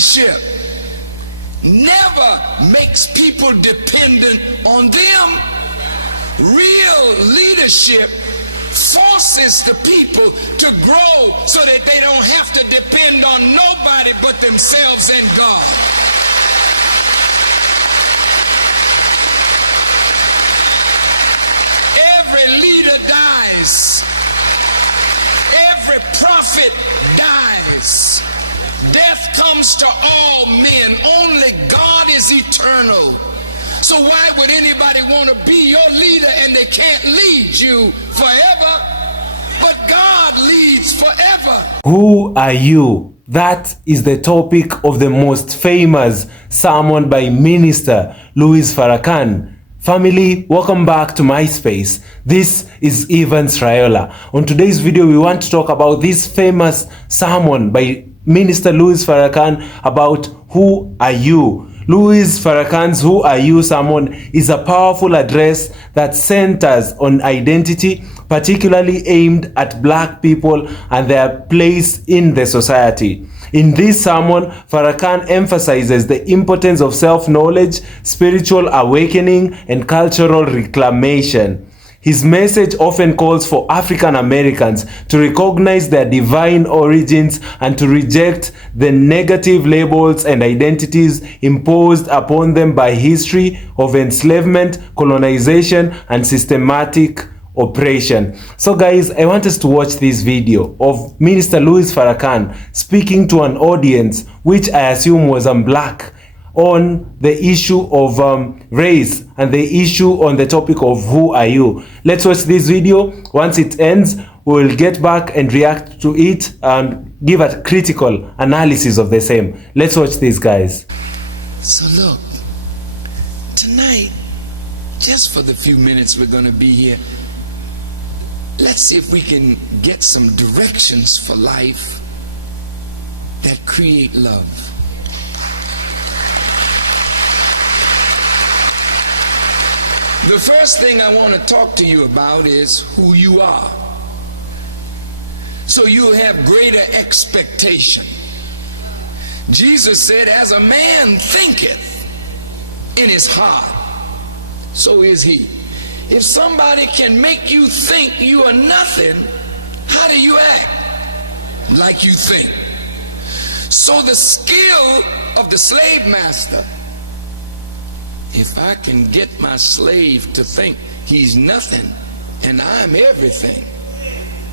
leadership never makes people dependent on them. Real leadership forces the people to grow so that they don't have to depend on nobody but themselves and God. Every leader dies. Every prophet dies. Death comes to all men. Only God is eternal. So why would anybody want to be your leader and they can't lead you forever? But God leads forever. Who are you? That is the topic of the most famous sermon by Minister Louis Farrakhan. Family, welcome back to my space. This is Evans Rayola. On today's video, we want to talk about this famous sermon by Minister Louis Farrakhan about who are you. Louis Farrakhan's Who Are You sermon is a powerful address that centers on identity, particularly aimed at black people and their place in the society. In this sermon, Farrakhan emphasizes the importance of self-knowledge, spiritual awakening, and cultural reclamation. His message often calls for African Americans to recognize their divine origins and to reject the negative labels and identities imposed upon them by history of enslavement, colonization, and systematic oppression. So guys, I want us to watch this video of Minister Louis Farrakhan speaking to an audience which I assume was black, on the issue of race and the issue on the topic of who are you. Let's watch this video. Once it ends, we'll get back and react to it and give a critical analysis of the same. Let's watch this, guys. So look, tonight, just for the few minutes we're going to be here, let's see if we can get some directions for life that create love. The first thing I want to talk to you about is who you are, so you'll have greater expectation. Jesus said, as a man thinketh in his heart, so is he. If somebody can make you think you are nothing, how do you act? Like you think. So the skill of the slave master, if I can get my slave to think he's nothing and I'm everything,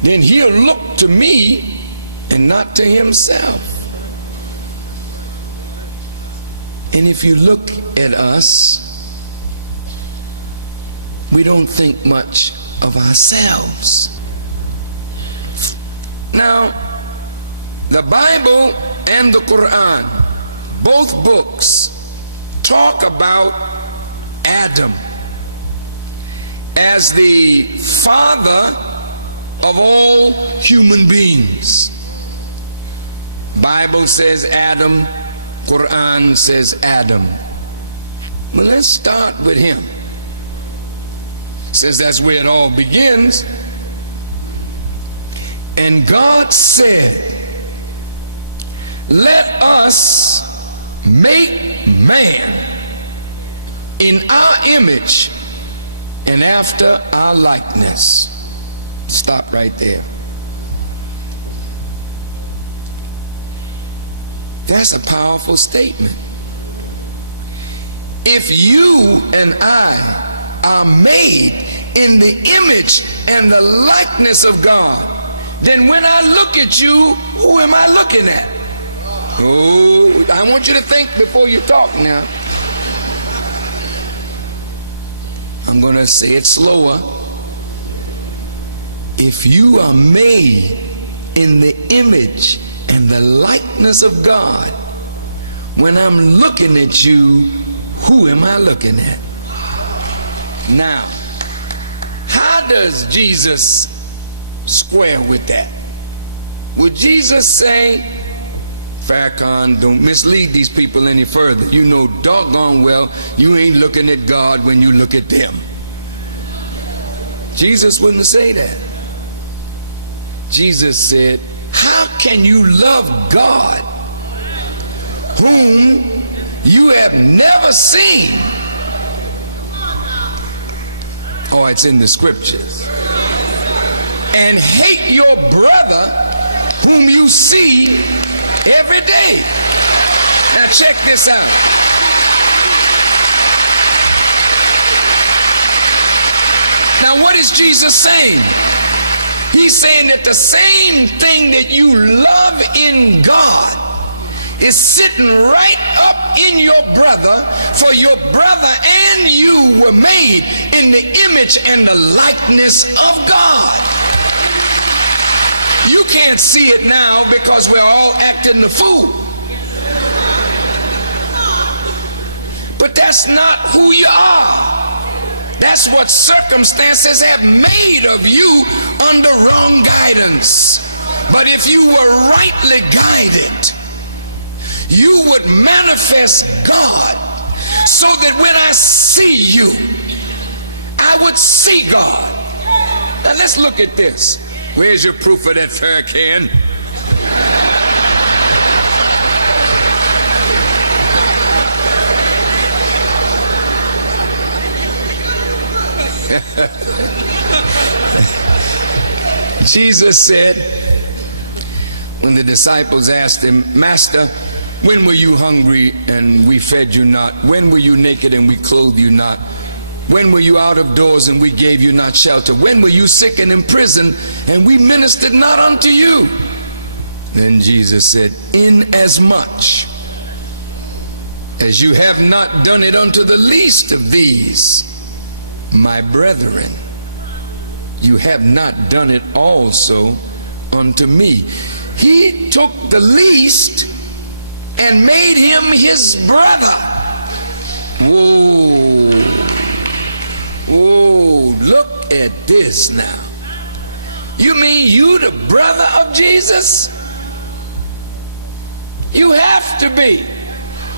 then he'll look to me and not to himself. And if you look at us, we don't think much of ourselves. Now, the Bible and the Quran, both books, talk about Adam as the father of all human beings. Bible says Adam, Quran says Adam. Well, let's start with him, since that's where it all begins. And God said, let us make man in our image and after our likeness. Stop right there. That's a powerful statement. If you and I are made in the image and the likeness of God, then when I look at you, who am I looking at? Oh, I want you to think before you talk now. I'm going to say it slower. If you are made in the image and the likeness of God, when I'm looking at you, who am I looking at? Now, how does Jesus square with that? Would Jesus say, Farrakhan, don't mislead these people any further. You know doggone well you ain't looking at God when you look at them. Jesus wouldn't say that. Jesus said, how can you love God whom you have never seen. Oh, it's in the scriptures. And hate your brother whom you see every day. Now check this out. Now what is Jesus saying? He's saying that the same thing that you love in God is sitting right up in your brother, for your brother and you were made in the image and the likeness of God. You can't see it now because we're all acting the fool. But that's not who you are. That's what circumstances have made of you under wrong guidance. But if you were rightly guided, you would manifest God so that when I see you, I would see God. Now let's look at this. Where's your proof of that, Farrakhan? Jesus said, when the disciples asked him, Master, when were you hungry and we fed you not? When were you naked and we clothed you not? When were you out of doors and we gave you not shelter? When were you sick and in prison and we ministered not unto you? Then Jesus said, inasmuch as you have not done it unto the least of these, my brethren, you have not done it also unto me. He took the least and made him his brother. Whoa. Whoa, look at this now. You mean you the brother of Jesus? You have to be.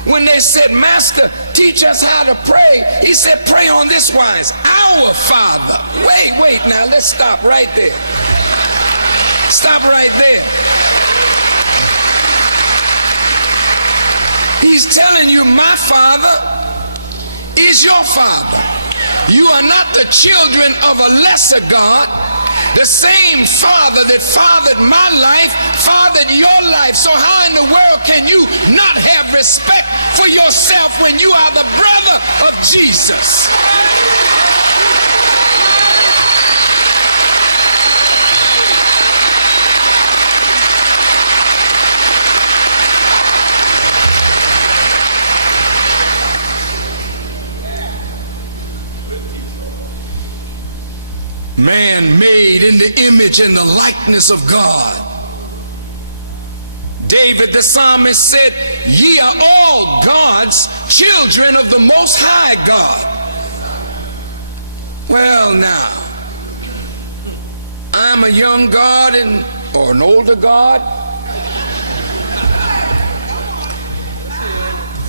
When they said, Master, teach us how to pray, he said, pray on this wise, our Father. Wait, now let's stop right there. Stop right there. He's telling you, my Father is your Father. You are not the children of a lesser God. The same Father that fathered my life, fathered your life. So how in the world can you not have respect for yourself when you are the brother of Jesus? Man made in the image and the likeness of God. David the psalmist said, ye are all God's children of the Most High God. Well now, I'm a young God or an older God,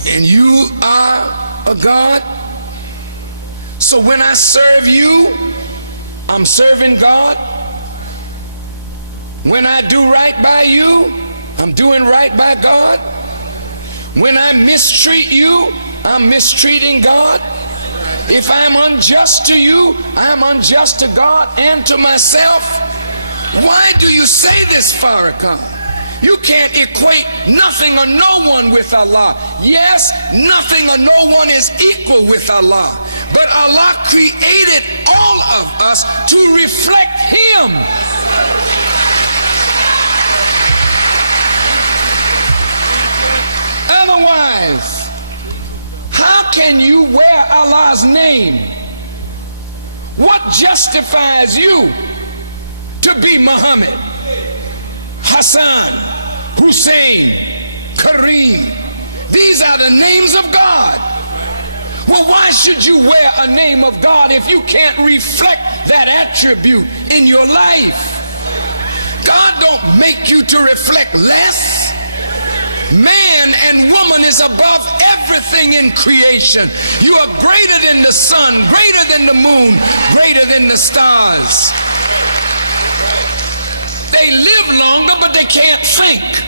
and you are a God. So when I serve you, I'm serving God. When I do right by you, I'm doing right by God. When I mistreat you, I'm mistreating God. If I'm unjust to you, I'm unjust to God and to myself. Why do you say this, Farrakhan? You can't equate nothing or no one with Allah. Yes, nothing or no one is equal with Allah. But Allah created all of us to reflect Him. Otherwise, how can you wear Allah's name? What justifies you to be Muhammad, Hassan, Hussein, Kareem? These are the names of God. Well, why should you wear a name of God if you can't reflect that attribute in your life? God don't make you to reflect less. Man and woman is above everything in creation. You are greater than the sun, greater than the moon, greater than the stars. They live longer, but they can't think.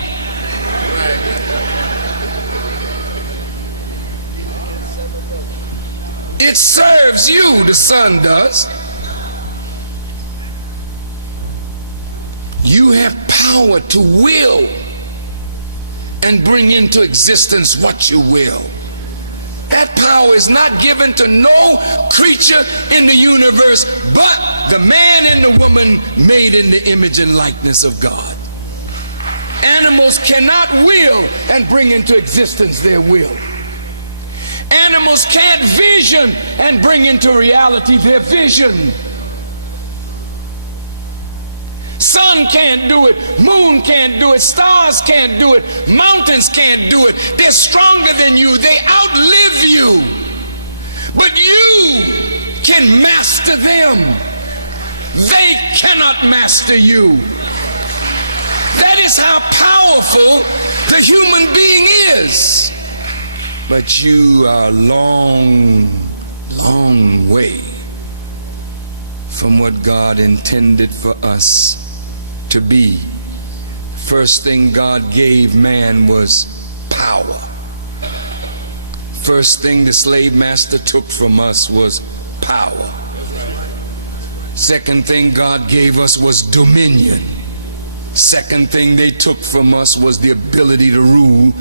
It serves you, the Son does. You have power to will and bring into existence what you will. That power is not given to no creature in the universe but the man and the woman made in the image and likeness of God. Animals cannot will and bring into existence their will. Animals can't vision and bring into reality their vision. Sun can't do it, moon can't do it, stars can't do it, mountains can't do it. They're stronger than you, they outlive you. But you can master them. They cannot master you. That is how powerful the human being is. But you are a long, long way from what God intended for us to be. First thing God gave man was power. First thing the slave master took from us was power. Second thing God gave us was dominion. Second thing they took from us was the ability to rule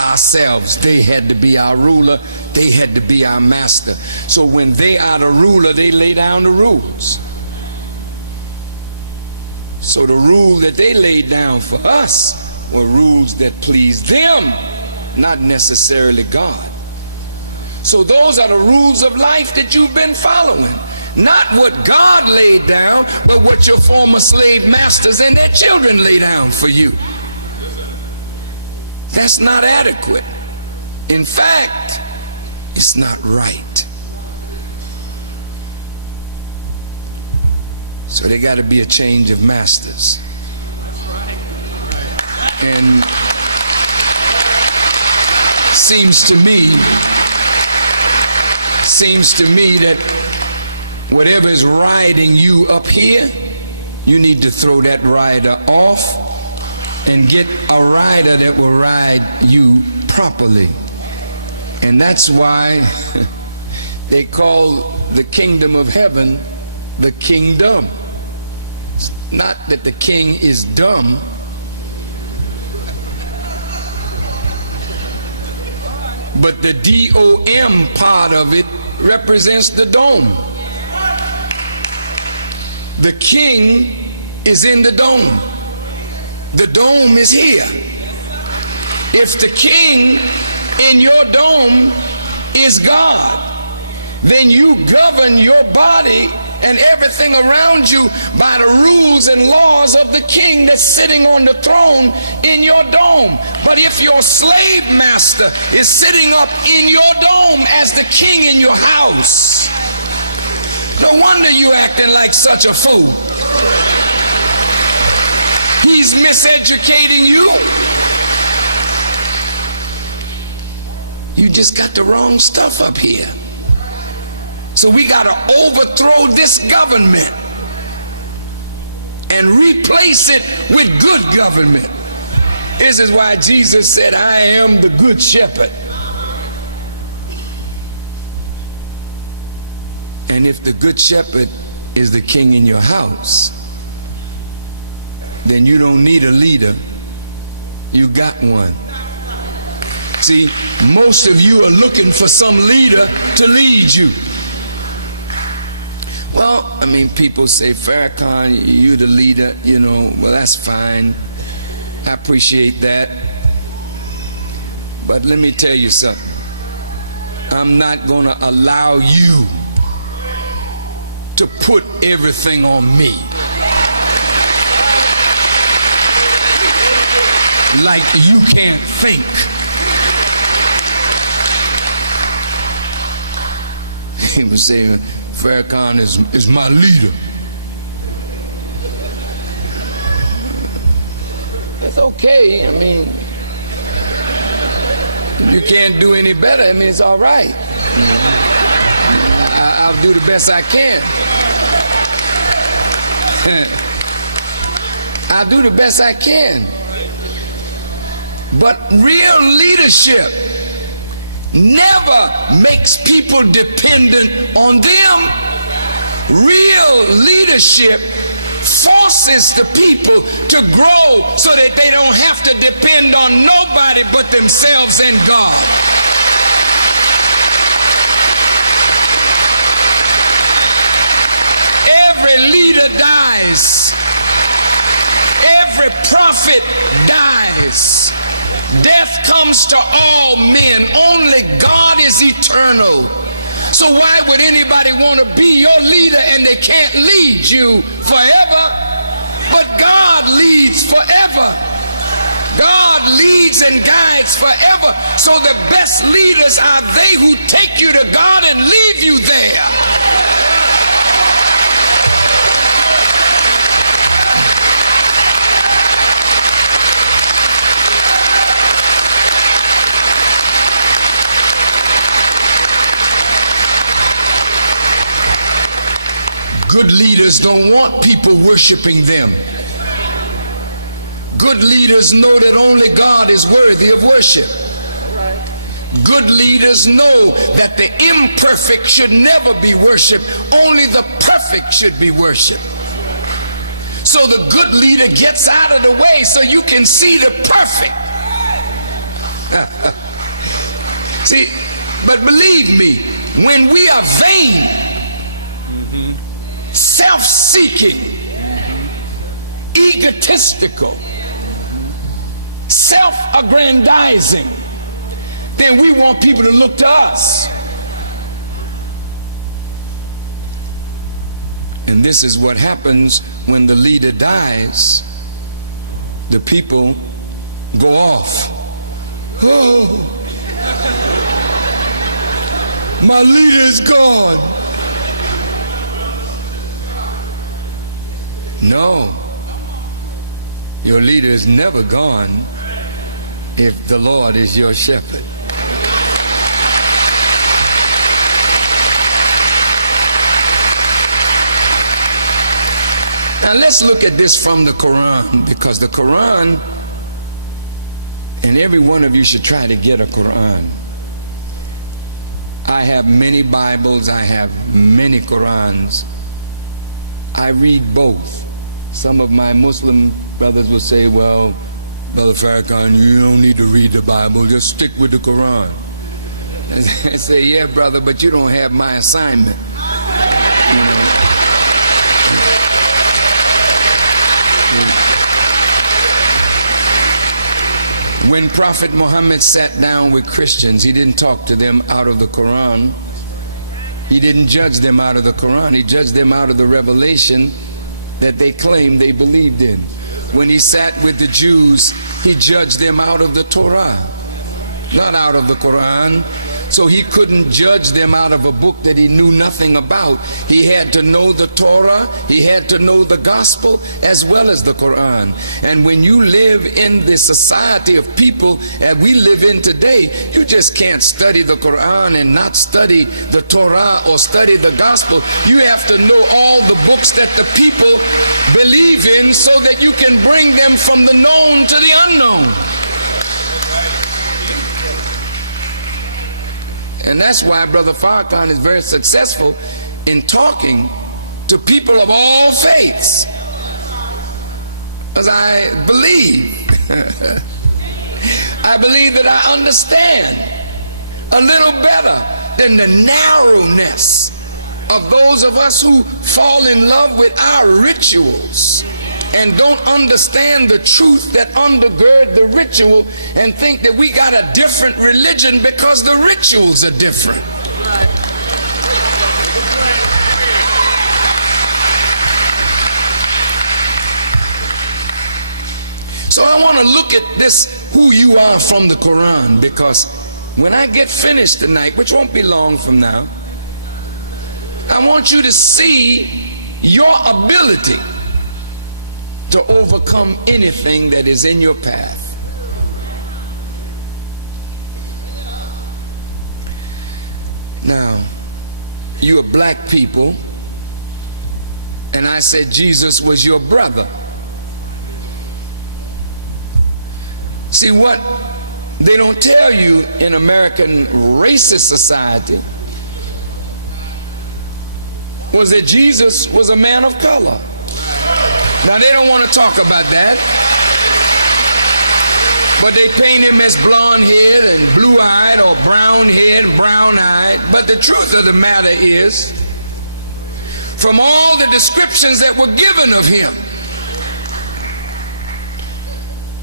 ourselves. They had to be our ruler. They had to be our master. So when they are the ruler, they lay down the rules. So the rule that they laid down for us were rules that pleased them, not necessarily God. So those are the rules of life that you've been following. Not what God laid down, but what your former slave masters and their children lay down for you. That's not adequate. In fact, it's not right. So there got to be a change of masters. And seems to me that whatever is riding you up here, you need to throw that rider off and get a rider that will ride you properly. And that's why they call the kingdom of heaven the kingdom. It's not that the king is dumb. But the D-O-M part of it represents the dome. The king is in the dome. The dome is here. If the king in your dome is God, then you govern your body and everything around you by the rules and laws of the king that's sitting on the throne in your dome. But if your slave master is sitting up in your dome as the king in your house, no wonder you acting like such a fool. He's miseducating you. You just got the wrong stuff up here. So we got to overthrow this government and replace it with good government. This is why Jesus said, I am the good shepherd. And if the good shepherd is the king in your house, then you don't need a leader. You got one. See, most of you are looking for some leader to lead you. Well, I mean, people say, Farrakhan, you the leader, you know, well, that's fine. I appreciate that. But let me tell you something. I'm not going to allow you to put everything on me. Like you can't think. He was saying, Farrakhan is my leader. It's okay. I mean, you can't do any better. I mean, it's all right. I'll do the best I can. I'll do the best I can. But real leadership never makes people dependent on them. Real leadership forces the people to grow so that they don't have to depend on nobody but themselves and God. Every leader dies. Every prophet dies. Death comes to all men. Only God is eternal. So why would anybody want to be your leader and they can't lead you forever? But God leads forever. God leads and guides forever. So the best leaders are they who take you to God and leave you there. Good leaders don't want people worshiping them. Good leaders know that only God is worthy of worship. Good leaders know that the imperfect should never be worshiped. Only the perfect should be worshiped. So the good leader gets out of the way so you can see the perfect. See, but believe me, when we are vain, self-seeking, egotistical, self-aggrandizing, then we want people to look to us. And this is what happens when the leader dies. The people go off. Oh, my leader is gone. No, your leader is never gone if the Lord is your shepherd. Now let's look at this from the Quran, because the Quran, and every one of you should try to get a Quran. I have many Bibles, I have many Qurans. I read both. Some of my Muslim brothers will say, well, Brother Farrakhan, you don't need to read the Bible, just stick with the Quran. I say, yeah, brother, but you don't have my assignment. You know? When Prophet Muhammad sat down with Christians, he didn't talk to them out of the Quran. He didn't judge them out of the Quran. He judged them out of the revelation that they claimed they believed in. When he sat with the Jews, he judged them out of the Torah, not out of the Quran. So he couldn't judge them out of a book that he knew nothing about. He had to know the Torah, he had to know the gospel as well as the Quran. And when you live in the society of people that we live in today, you just can't study the Quran and not study the Torah or study the gospel. You have to know all the books that the people believe in so that you can bring them from the known to the unknown. And that's why Brother Farrakhan is very successful in talking to people of all faiths. Because I believe, I believe that I understand a little better than the narrowness of those of us who fall in love with our rituals and don't understand the truth that undergird the ritual and think that we got a different religion because the rituals are different. So I want to look at this, who you are from the Quran, because when I get finished tonight, which won't be long from now, I want you to see your ability to overcome anything that is in your path. Now, you are black people, and I said Jesus was your brother. See, what they don't tell you in American racist society was that Jesus was a man of color. Now they don't want to talk about that, but they paint him as blonde-haired and blue-eyed or brown-haired and brown-eyed. But the truth of the matter is, from all the descriptions that were given of him,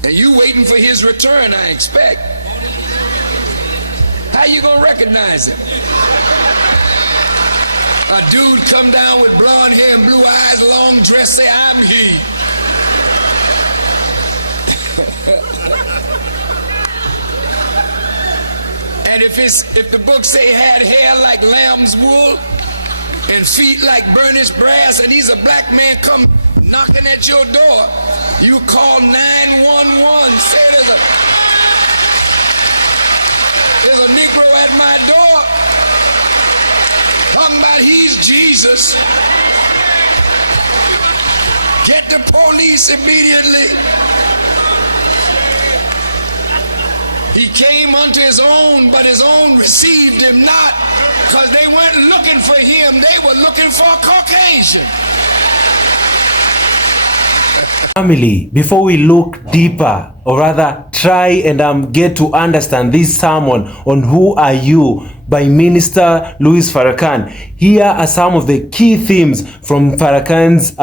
and you waiting for his return, I expect, how you gonna recognize him? A dude come down with blonde hair and blue eyes, long dress, say, I'm he. And if the book say had hair like lamb's wool and feet like burnished brass, and he's a black man come knocking at your door, you call 911, say there's a Negro at my door talking about he's Jesus. Get the police immediately. He came unto his own, but his own received him not, because they weren't looking for him, they were looking for a Caucasian. Family, before we look deeper, or rather try and get to understand this sermon on Who Are You by Minister Louis Farrakhan, here are some of the key themes from Farrakhan's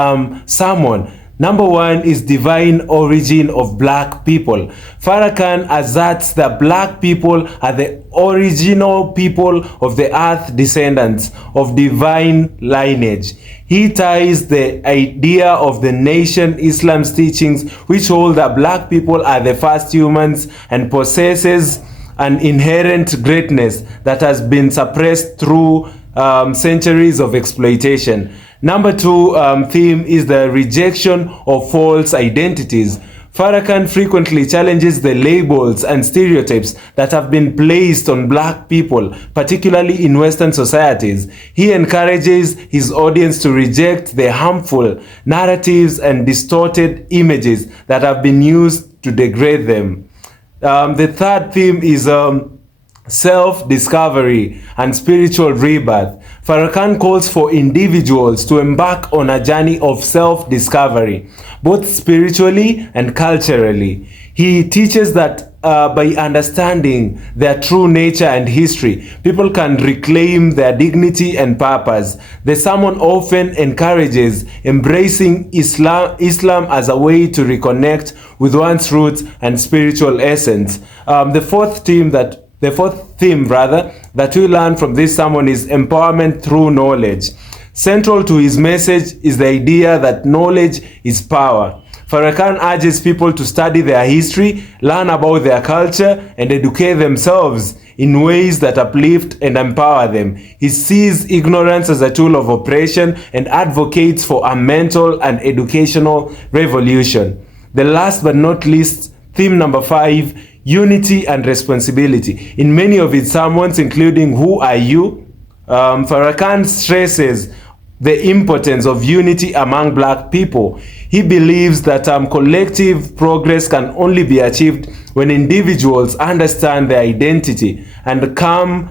sermon. Number one is divine origin of black people. Farrakhan asserts that black people are the original people of the earth, descendants of divine lineage. He ties the idea of the nation Islam's teachings, which hold that black people are the first humans and possesses an inherent greatness that has been suppressed through centuries of exploitation. Number two theme is the rejection of false identities. Farrakhan frequently challenges the labels and stereotypes that have been placed on black people, particularly in Western societies. He encourages his audience to reject the harmful narratives and distorted images that have been used to degrade them. The third theme is self-discovery and spiritual rebirth. Farrakhan calls for individuals to embark on a journey of self-discovery, both spiritually and culturally. He teaches that by understanding their true nature and history, people can reclaim their dignity and purpose. The sermon often encourages embracing Islam as a way to reconnect with one's roots and spiritual essence. The fourth theme that we learn from this sermon is empowerment through knowledge. Central to his message is the idea that knowledge is power. Farrakhan urges people to study their history, learn about their culture, and educate themselves in ways that uplift and empower them. He sees ignorance as a tool of oppression and advocates for a mental and educational revolution. The last but not least, theme number 5, unity and responsibility. In many of his sermons, including Who Are You?, Farrakhan stresses the importance of unity among black people. He believes that collective progress can only be achieved when individuals understand their identity and come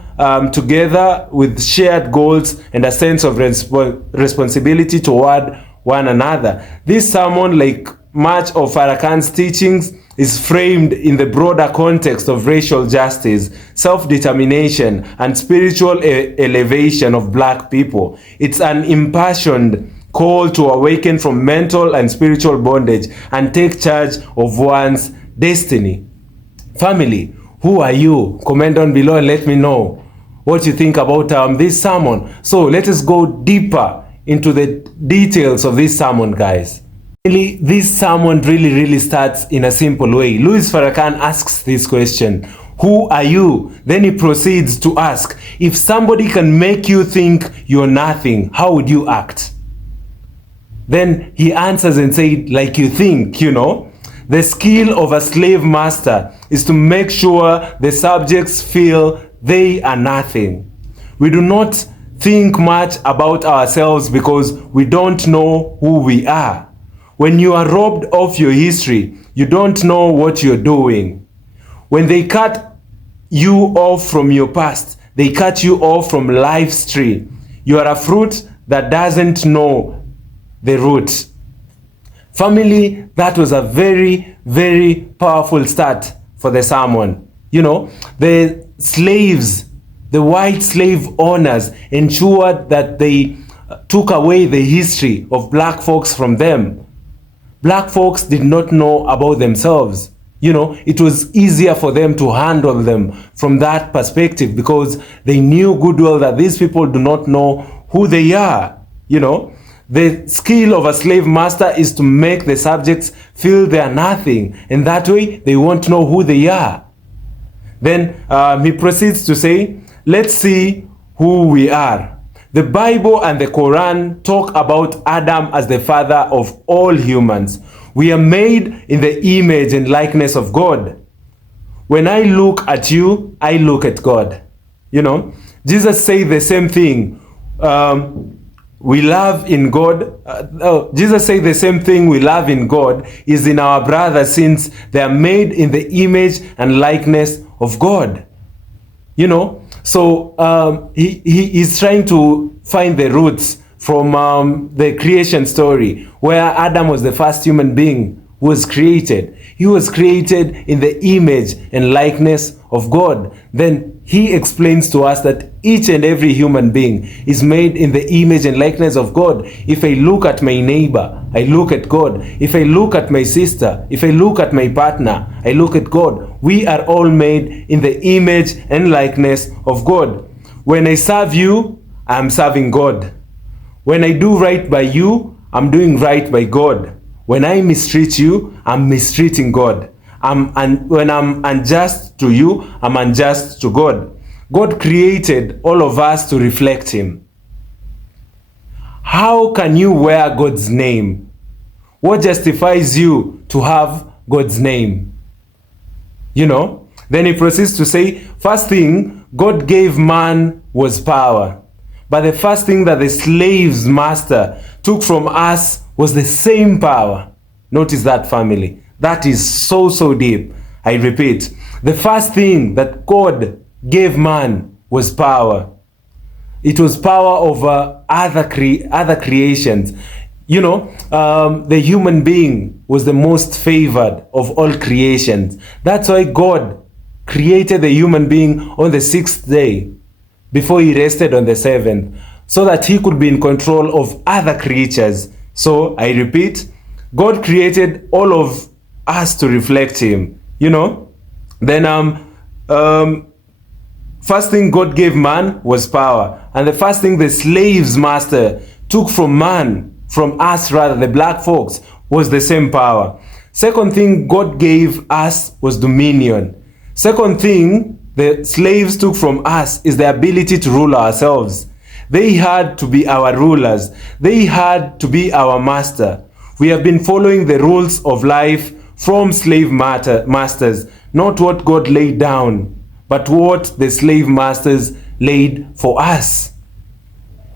together with shared goals and a sense of responsibility toward one another. This sermon, like much of Farrakhan's teachings, is framed in the broader context of racial justice, self-determination, and spiritual elevation of black people. It's an impassioned call to awaken from mental and spiritual bondage and take charge of one's destiny. Family, who are you? Comment down below and let me know what you think about this sermon. So let us go deeper into the details of this sermon, guys. This sermon really starts in a simple way. Louis Farrakhan asks this question: who are you? Then he proceeds to ask, if somebody can make you think you're nothing, how would you act? Then he answers and said, like you think, The skill of a slave master is to make sure the subjects feel they are nothing. We do not think much about ourselves because we don't know who we are. When you are robbed of your history, you don't know what you're doing. When they cut you off from your past, they cut you off from life's tree. You are a fruit that doesn't know the root. Family, that was a very, very powerful start for the sermon. You know, the slaves, the white slave owners ensured that they took away the history of black folks from them. Black folks did not know about themselves. You know, it was easier for them to handle them from that perspective because they knew good well that these people do not know who they are. You know, the skill of a slave master is to make the subjects feel they are nothing, and that way they won't know who they are. Then he proceeds to say, let's see who we are. The Bible and the Quran talk about Adam as the father of all humans. We are made in the image and likeness of God. When I look at you, I look at God. You know, Jesus said the same thing. We love in God. Jesus said the same thing we love in God is in our brothers, since they are made in the image and likeness of God. You know, so he is trying to find the roots from the creation story, where Adam was the first human being who was created. He was created in the image and likeness of God. Then he explains to us that each and every human being is made in the image and likeness of God. If I look at my neighbor, I look at God. If I look at my sister, if I look at my partner, I look at God. We are all made in the image and likeness of God. When I serve you, I'm serving God. When I do right by you, I'm doing right by God. When I mistreat you, I'm mistreating God. When I'm unjust to you, I'm unjust to God. God created all of us to reflect Him. How can you wear God's name? What justifies you to have God's name? You know? Then he proceeds to say, first thing God gave man was power. But the first thing that the slave's master took from us was the same power. Notice that, family. That is so, so deep. I repeat, the first thing that God gave man was power. It was power over other creations. You know, the human being was the most favored of all creations. That's why God created the human being on the 6th day before he rested on the 7th, so that he could be in control of other creatures. So I repeat, God created all of us to reflect him, you know. Then first thing God gave man was power, and the first thing the slave's master took from us rather, the black folks, was the same power. Second thing God gave us was dominion. Second thing the slaves took from us is the ability to rule ourselves. They had to be our rulers. They had to be our master. We have been following the rules of life from slave masters, not what God laid down, but what the slave masters laid for us.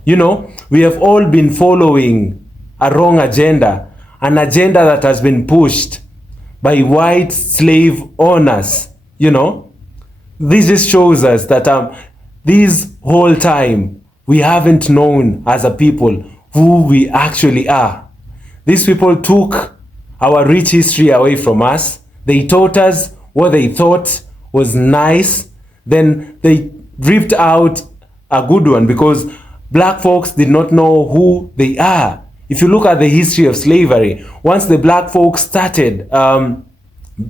You know, we have all been following a wrong agenda, an agenda that has been pushed by white slave owners. You know, this just shows us that this whole time we haven't known as a people who we actually are. These people took our rich history away from us. They taught us what they thought was nice. Then they ripped out a good one, because black folks did not know who they are. If you look at the history of slavery, once the black folks started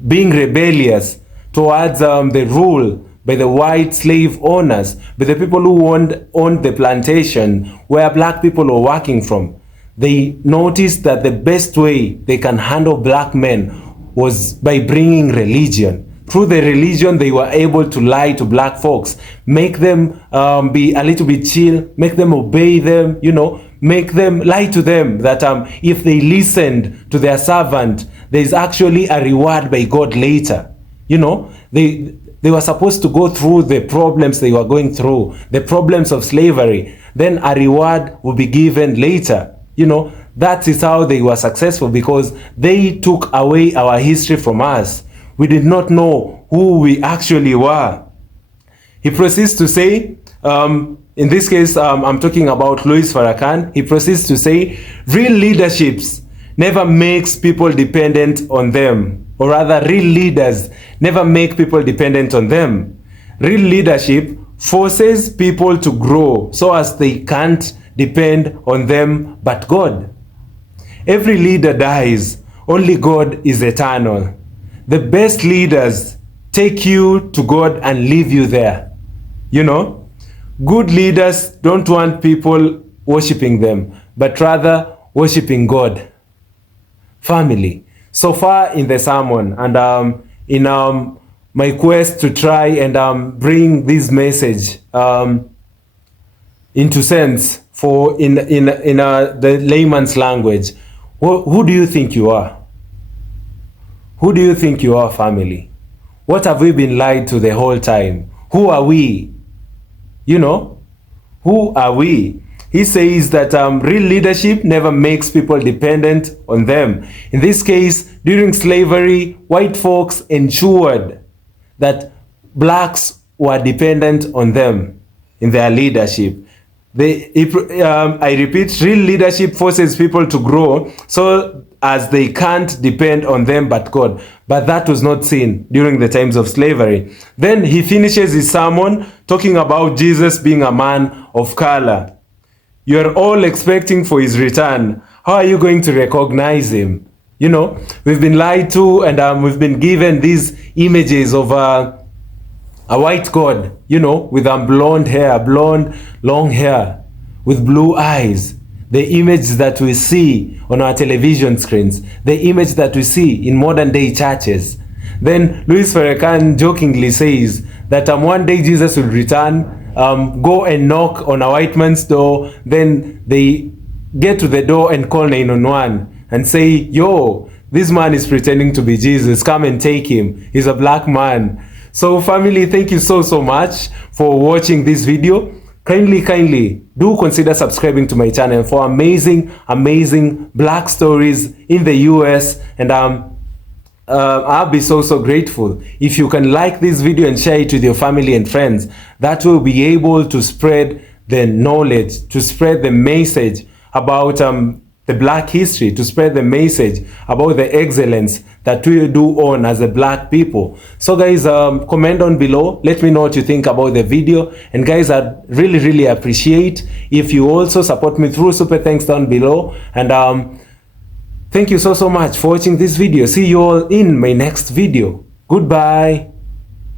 being rebellious towards the rule by the white slave owners, by the people who owned the plantation where black people were working from, they noticed that the best way they can handle black men was by bringing religion. Through the religion, they were able to lie to black folks, make them be a little bit chill, make them obey them, you know, make them lie to them that if they listened to their servant, there's actually a reward by God later. You know, they were supposed to go through the problems they were going through, the problems of slavery. Then a reward will be given later. You know, that is how they were successful, because they took away our history from us. We did not know who we actually were. He proceeds to say, in this case, I'm talking about Louis Farrakhan. He proceeds to say, real leaderships never makes people dependent on them. Or rather, real leaders never make people dependent on them. Real leadership forces people to grow so as they can't depend on them but God. Every leader dies. Only God is eternal. The best leaders take you to God and leave you there. You know, good leaders don't want people worshiping them, but rather worshiping God. Family. So far in the sermon and in my quest to try and bring this message into sense for in the layman's language, who do you think you are? Who do you think you are, family? What have we been lied to the whole time? Who are we? You know, who are we? He says that real leadership never makes people dependent on them. In this case, during slavery, white folks ensured that blacks were dependent on them in their leadership. I repeat, real leadership forces people to grow so as they can't depend on them but God. But that was not seen during the times of slavery. Then he finishes his sermon talking about Jesus being a man of color. You're all expecting for his return. How are you going to recognize him? You know, we've been lied to and we've been given these images of a white God, you know, with blonde hair, blonde, long hair, with blue eyes. The image that we see on our television screens, the image that we see in modern day churches. Then Louis Farrakhan jokingly says that one day Jesus will return, go and knock on a white man's door, then they get to the door and call 911 and say, yo, this man is pretending to be Jesus, come and take him, he's a black man. So family, thank you so much for watching this video. Kindly do consider subscribing to my channel for amazing black stories in the US, and I'll be so grateful if you can like this video and share it with your family and friends. That will be able to spread the knowledge, to spread the message about the black history, to spread the message about the excellence that we do own as a black people. So guys, comment down below, let me know what you think about the video, and guys, I'd really appreciate if you also support me through super thanks down below. And thank you so much for watching this video. See you all in my next video. Goodbye.